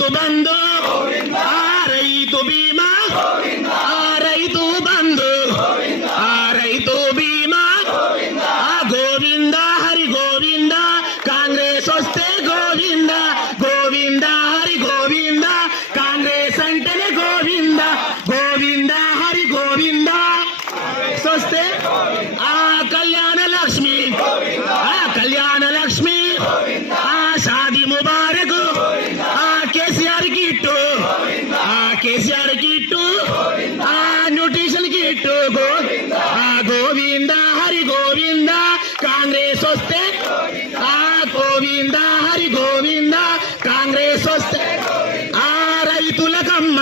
రైతు బంధు ఆ రైతు బీమా ఆ రైతు బంధు ఆ రైతు బీమా ఆ గోవింద హరి గోవింద కాంగ్రెస్ వస్తే గోవింద గోవింద హరి గోవింద కాంగ్రెస్ అంటేనే గోవింద గోవింద హరి గోవింద వస్తే ఆ కళ్యాణ లక్ష్మి ఆ షాది ముబారక్ ఆ కేసీఆర్ కిట్టు ఆ న్యూట్రిషన్ కిట్టు ఆ గోవింద హరి గోవింద కాంగ్రెస్ వస్తే ఆ గోవింద హరి గోవింద కాంగ్రెస్ వస్తే ఆ రైతులకమ్మ